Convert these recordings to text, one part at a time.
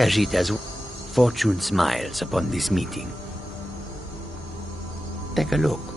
Kajita's fortune smiles upon this meeting. Take a look.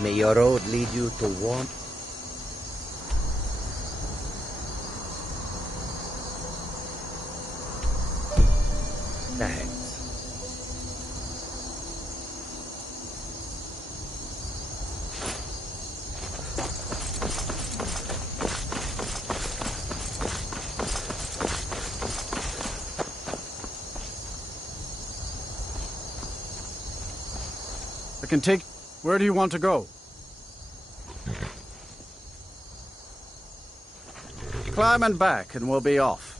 May your road lead you to warm... Thanks. I can take... Where do you want to go? Climb and back, and we'll be off.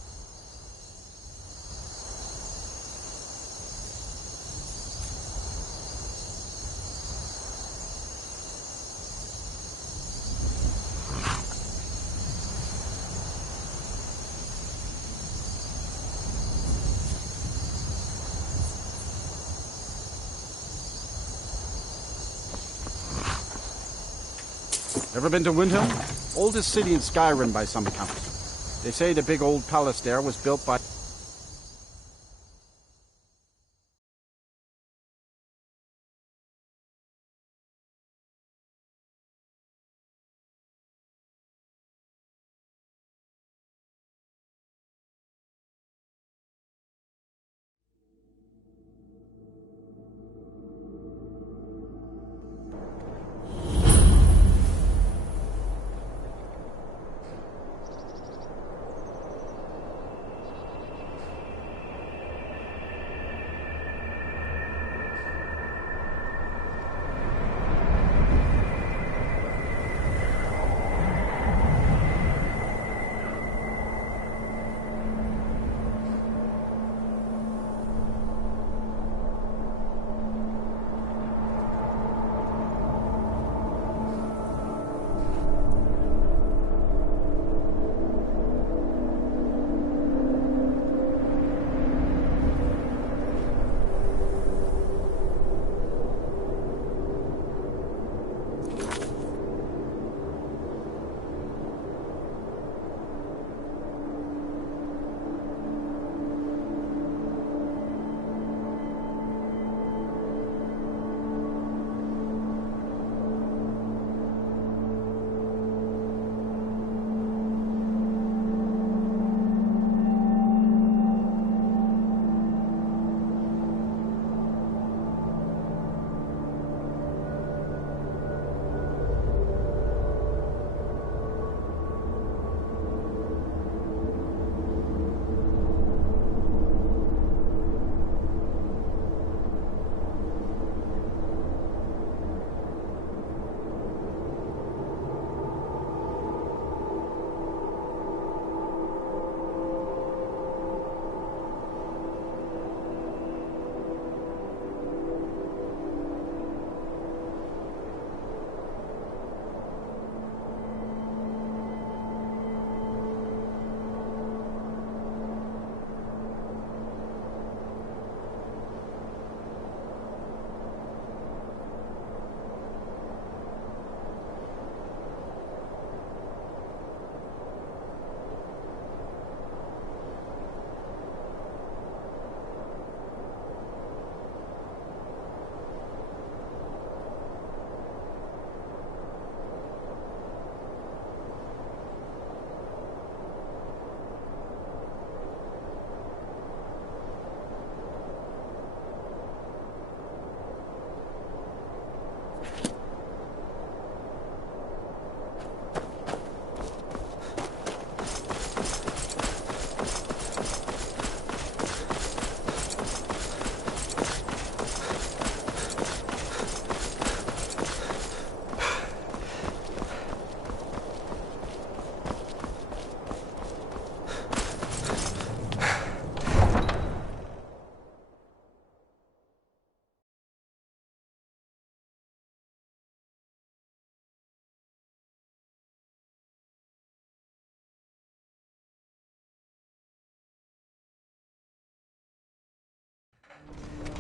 Ever been to Windhelm? Oldest city in Skyrim by some accounts. They say the big old palace there was built by...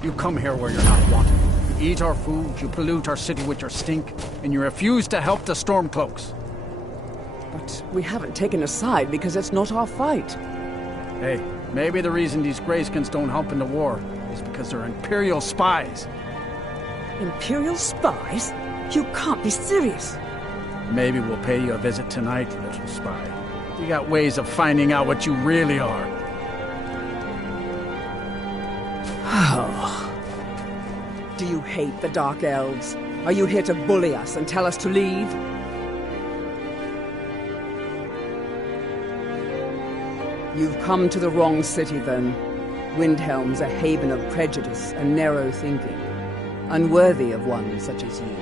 You come here where you're not wanted. You eat our food, you pollute our city with your stink, and you refuse to help the Stormcloaks. But we haven't taken a side because it's not our fight. Hey, maybe the reason these Greyskins don't help in the war is because they're Imperial spies. Imperial spies? You can't be serious. Maybe we'll pay you a visit tonight, little spy. We got ways of finding out what you really are. Do you hate the Dark Elves? Are you here to bully us and tell us to leave? You've come to the wrong city, then. Windhelm's a haven of prejudice and narrow thinking, unworthy of one such as you.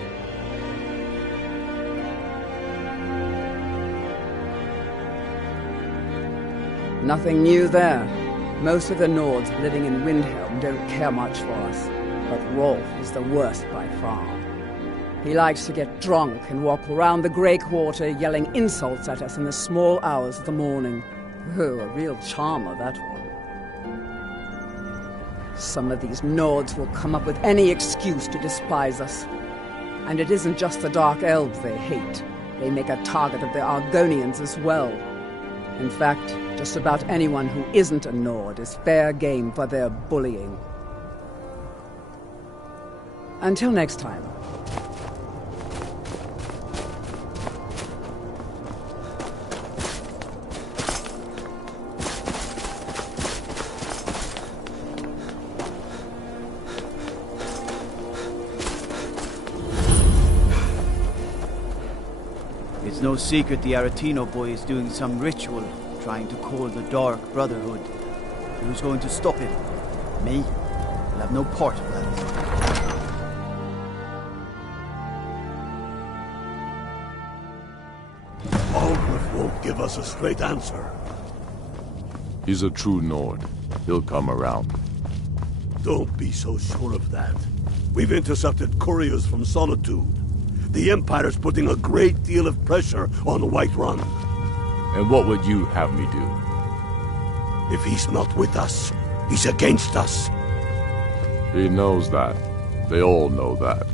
Nothing new there. Most of the Nords living in Windhelm don't care much for us, but Rolf is the worst by far. He likes to get drunk and walk around the Grey Quarter yelling insults at us in the small hours of the morning. Oh, a real charmer, that one. Some of these Nords will come up with any excuse to despise us. And it isn't just the Dark Elves they hate. They make a target of the Argonians as well. In fact, just about anyone who isn't a Nord is fair game for their bullying. Until next time. It's no secret the Aretino boy is doing some ritual, trying to call the Dark Brotherhood. Who's going to stop him? Me? I'll have no part of that. Aldrich won't give us a straight answer. He's a true Nord. He'll come around. Don't be so sure of that. We've intercepted couriers from Solitude. The Empire's putting a great deal of pressure on Whiterun. And what would you have me do? If he's not with us, he's against us. He knows that. They all know that.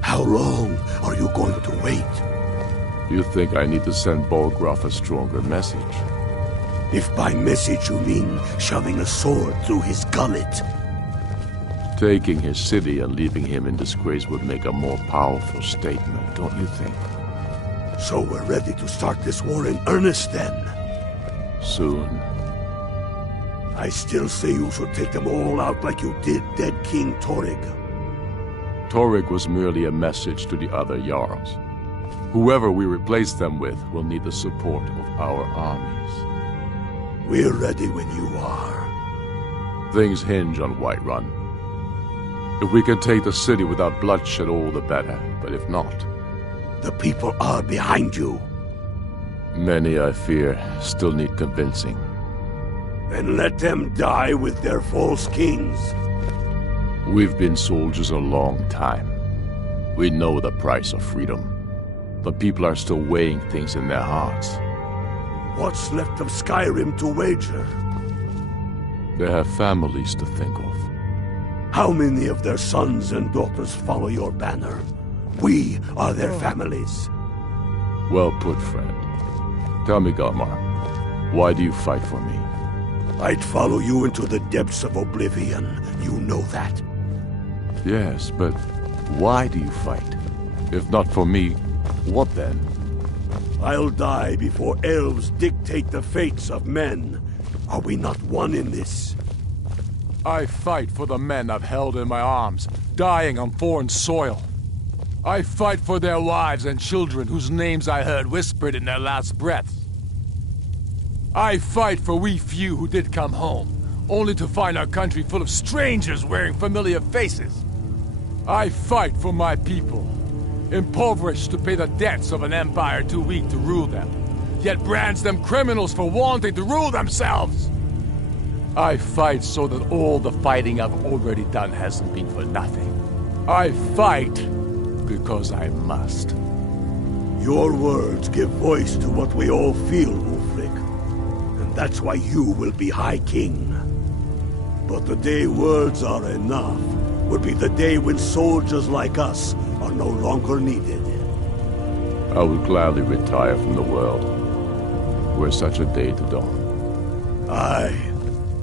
How long are you going to wait? You think I need to send Bolgraf a stronger message? If by message you mean shoving a sword through his gullet. Taking his city and leaving him in disgrace would make a more powerful statement, don't you think? So we're ready to start this war in earnest then? Soon. I still say you should take them all out like you did dead King Torrig. Torrig was merely a message to the other Jarls. Whoever we replace them with will need the support of our armies. We're ready when you are. Things hinge on Whiterun. If we can take the city without bloodshed, all the better. But if not... The people are behind you. Many, I fear, still need convincing. Then let them die with their false kings. We've been soldiers a long time. We know the price of freedom. But people are still weighing things in their hearts. What's left of Skyrim to wager? They have families to think of. How many of their sons and daughters follow your banner? We are their families. Well put, friend. Tell me, Galmar, why do you fight for me? I'd follow you into the depths of oblivion. You know that. Yes, but why do you fight? If not for me, what then? I'll die before elves dictate the fates of men. Are we not one in this? I fight for the men I've held in my arms, dying on foreign soil. I fight for their wives and children whose names I heard whispered in their last breaths. I fight for we few who did come home, only to find our country full of strangers wearing familiar faces. I fight for my people, impoverished to pay the debts of an empire too weak to rule them, yet brands them criminals for wanting to rule themselves. I fight so that all the fighting I've already done hasn't been for nothing. I fight because I must. Your words give voice to what we all feel, Ulfric. And that's why you will be High King. But the day words are enough would be the day when soldiers like us are no longer needed. I would gladly retire from the world, were such a day to dawn. Aye,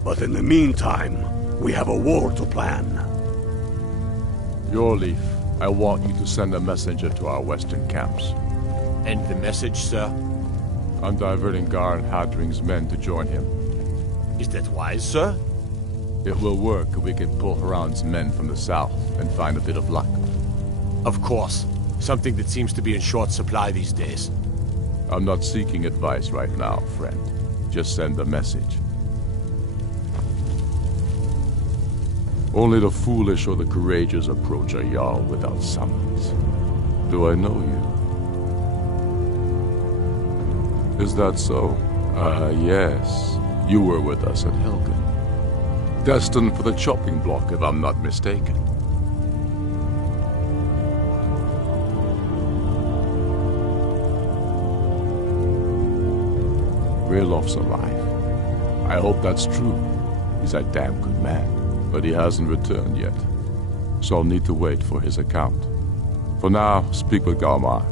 but in the meantime, we have a war to plan. Your Leaf, I want you to send a messenger to our western camps. And the message, sir? I'm diverting Garn Hadring's men to join him. Is that wise, sir? It will work if we can pull Haran's men from the south and find a bit of luck. Of course. Something that seems to be in short supply these days. I'm not seeking advice right now, friend. Just send the message. Only the foolish or the courageous approach a Jarl without summons. Do I know you? Is that so? Yes. You were with us at Helgen. Destined for the chopping block, if I'm not mistaken. Rilof's alive. I hope that's true. He's a damn good man, but he hasn't returned yet. So I'll need to wait for his account. For now, speak with Galmar.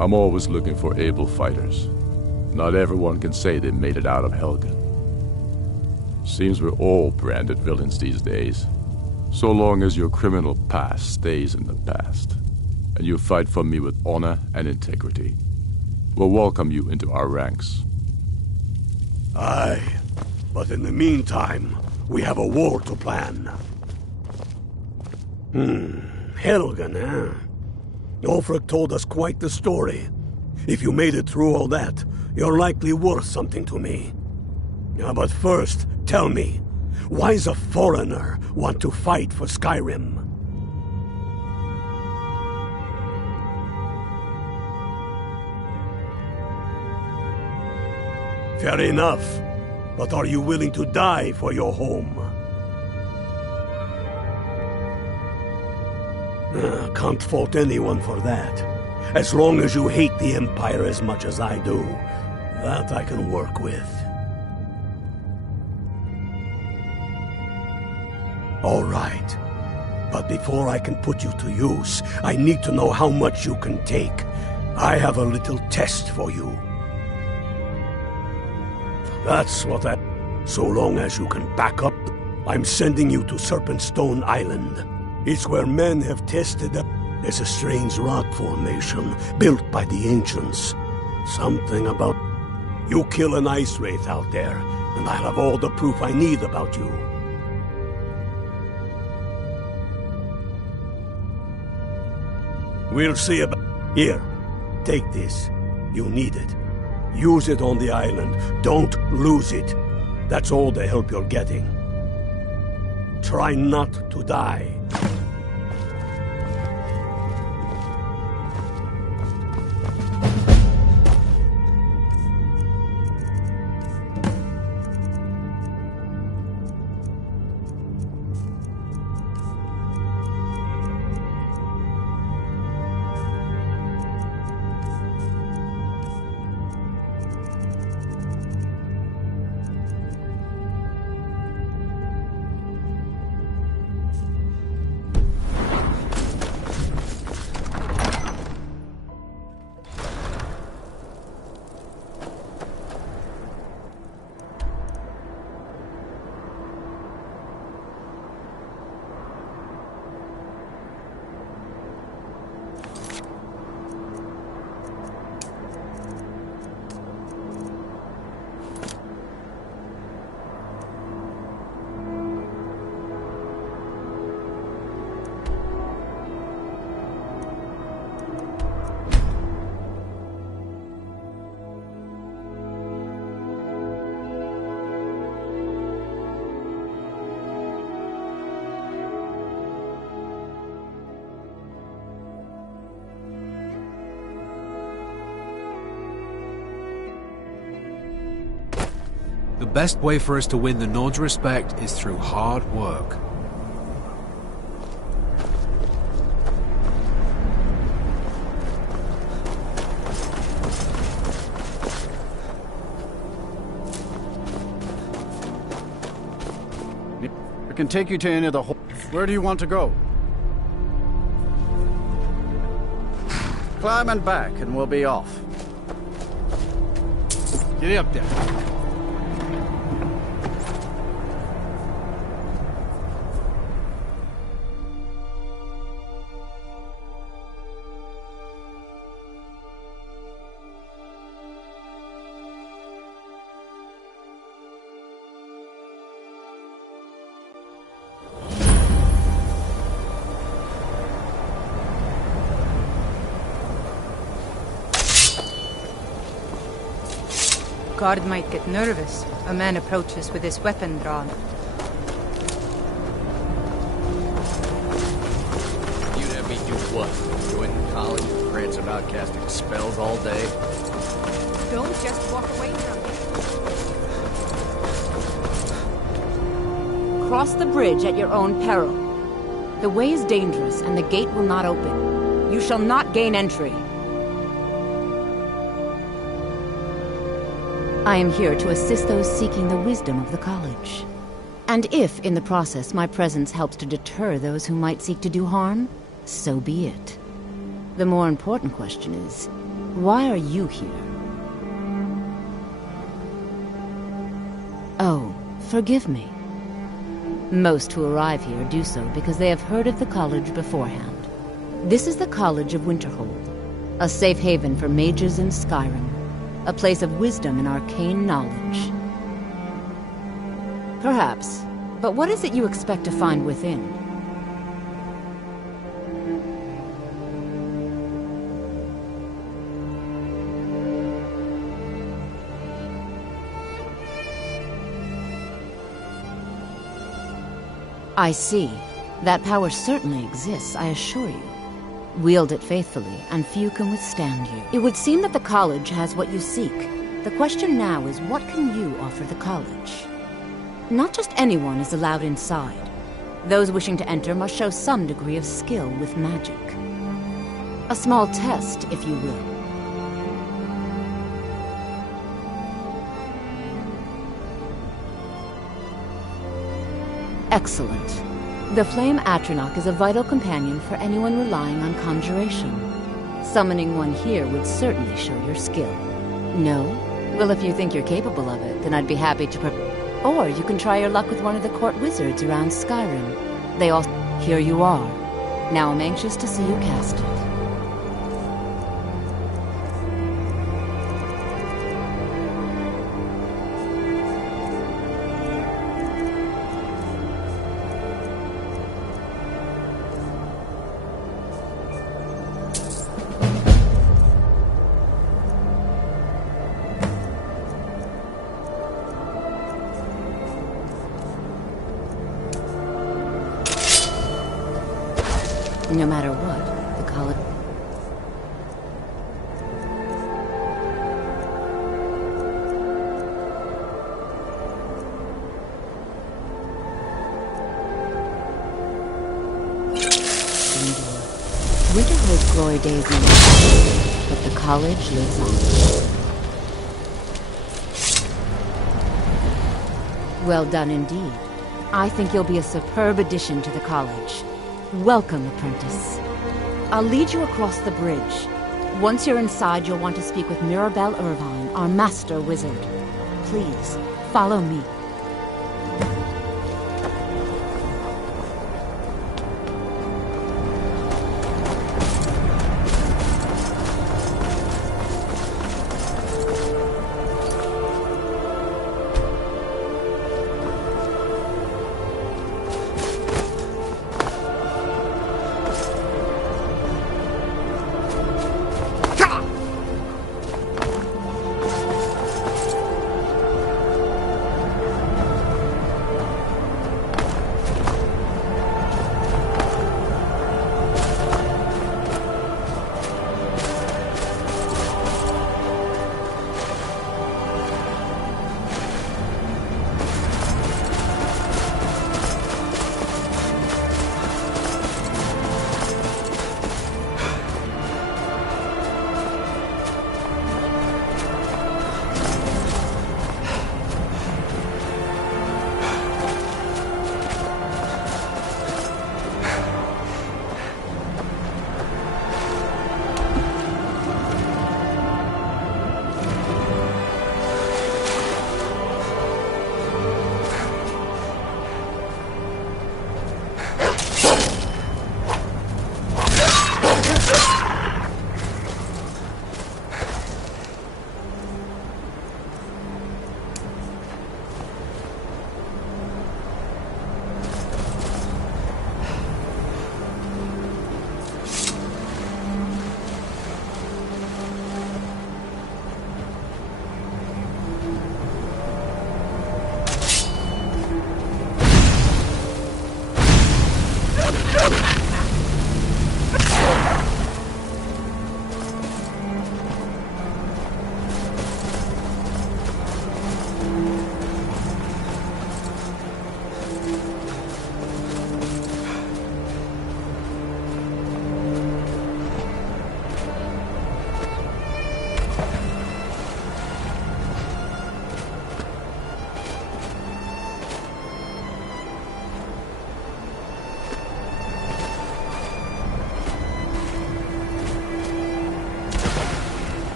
I'm always looking for able fighters. Not everyone can say they made it out of Helgen. Seems we're all branded villains these days. So long as your criminal past stays in the past, and you fight for me with honor and integrity, we'll welcome you into our ranks. Aye, but in the meantime, we have a war to plan. Helgen, eh? Ulfric told us quite the story. If you made it through all that, you're likely worth something to me. But first, tell me, why's a foreigner want to fight for Skyrim? Fair enough, but are you willing to die for your home? Can't fault anyone for that. As long as you hate the Empire as much as I do, that I can work with. All right. But before I can put you to use, I need to know how much you can take. I have a little test for you. That's what I... So long as you can back up, I'm sending you to Serpentstone Island. It's where men have tested that there's a strange rock formation built by the ancients. Something about... You kill an ice wraith out there, and I'll have all the proof I need about you. We'll see about... Here, take this. You need it. Use it on the island. Don't lose it. That's all the help you're getting. Try not to die. The best way for us to win the Nord's respect is through hard work. can take you to any of the Where do you want to go? Climb and back, and we'll be off. Get up there. Guard might get nervous. A man approaches with his weapon drawn. You'd have me do what? Join the college and prance about casting spells all day? Don't just walk away from me. Cross the bridge at your own peril. The way is dangerous and the gate will not open. You shall not gain entry. I am here to assist those seeking the wisdom of the college. And if, in the process, my presence helps to deter those who might seek to do harm, so be it. The more important question is, why are you here? Oh, forgive me. Most who arrive here do so because they have heard of the college beforehand. This is the College of Winterhold, a safe haven for mages in Skyrim. A place of wisdom and arcane knowledge. Perhaps. But what is it you expect to find within? I see. That power certainly exists, I assure you. Wield it faithfully, and few can withstand you. It would seem that the college has what you seek. The question now is, what can you offer the college? Not just anyone is allowed inside. Those wishing to enter must show some degree of skill with magic. A small test, if you will. Excellent. The Flame Atronach is a vital companion for anyone relying on conjuration. Summoning one here would certainly show your skill. No? Well, if you think you're capable of it, then I'd be happy to Or you can try your luck with one of the court wizards around Skyrim. They all... Here you are. Now I'm anxious to see you cast it. No matter what, the college... Winterhold's glory days may be, but the college lives on. Well done indeed. I think you'll be a superb addition to the college. Welcome, apprentice. I'll lead you across the bridge. Once you're inside, you'll want to speak with Mirabelle Irvine, our master wizard. Please, follow me.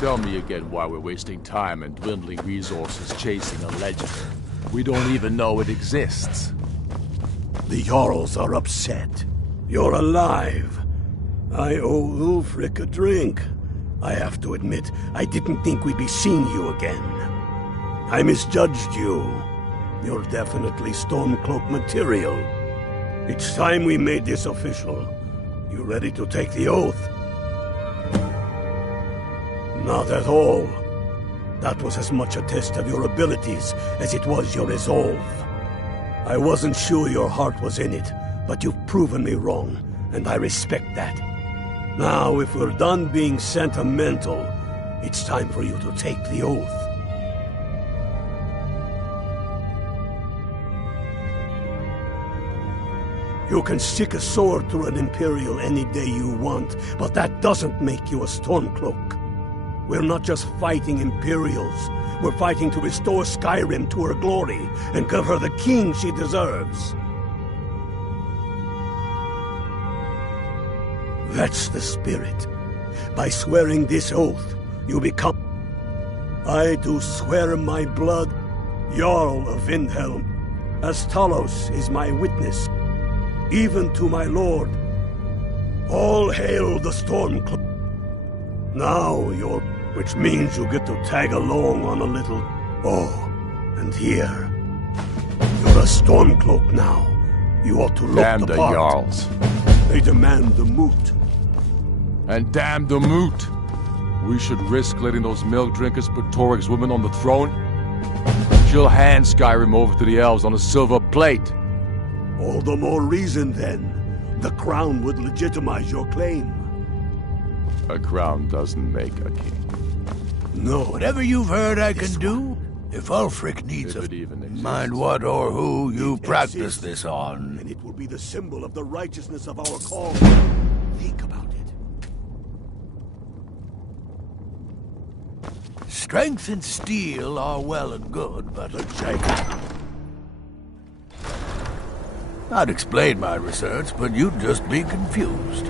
Tell me again why we're wasting time and dwindling resources chasing a legend. We don't even know it exists. The Jarls are upset. You're alive. I owe Ulfric a drink. I have to admit, I didn't think we'd be seeing you again. I misjudged you. You're definitely Stormcloak material. It's time we made this official. You ready to take the oath? Not at all. That was as much a test of your abilities as it was your resolve. I wasn't sure your heart was in it, but you've proven me wrong, and I respect that. Now, if we're done being sentimental, it's time for you to take the oath. You can stick a sword through an Imperial any day you want, but that doesn't make you a Stormcloak. We're not just fighting Imperials. We're fighting to restore Skyrim to her glory and give her the king she deserves. That's the spirit. By swearing this oath, you become... I do swear my blood, Jarl of Windhelm, as Talos is my witness, even to my lord. All hail the Stormcloak. Now you're... which means you get to tag along on a little... Oh, and here. You're a Stormcloak now. You ought to look damn the the part. Jarls. They demand the moot. And damn the moot. We should risk letting those milk drinkers put Toryg's women on the throne? She'll hand Skyrim over to the elves on a silver plate. All the more reason, then. The crown would legitimize your claim. A crown doesn't make a king. No. Whatever you've heard I can do, if Ulfric needs If it even exists. mind what or who you practice this on. And it will be the symbol of the righteousness of our cause. Think about it. Strength and steel are well and good, but I'd explain my research, but you'd just be confused.